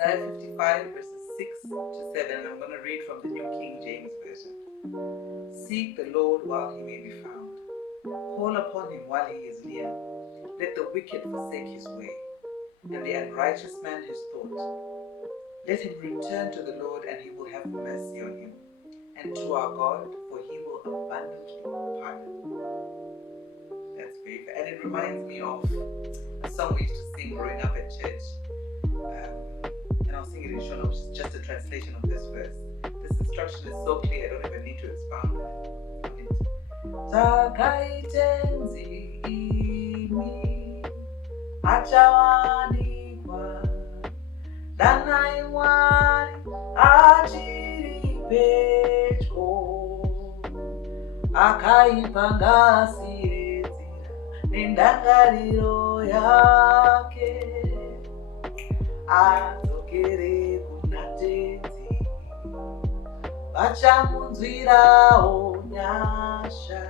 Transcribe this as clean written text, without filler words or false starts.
Isaiah 55 verses 6 to 7, and I'm going to read from the New King James Version. Seek the Lord while he may be found. Call upon him while he is near. Let the wicked forsake his way, and the unrighteous man his thought. Let him return to the Lord, and he will have mercy on him, and to our God, for he will abundantly pardon. That's very fair. And it reminds me of a song we used to sing growing up at church. And I'll sing it in short notes, just a translation of this verse. This instruction is so clear, I don't even need to expound on it. Takaitenzi imi achawanikwa danai mwari achiri pedyo akaipangasiedzera nendangariro yake adzokere kuna tenzi vachamunzwirawo nyasha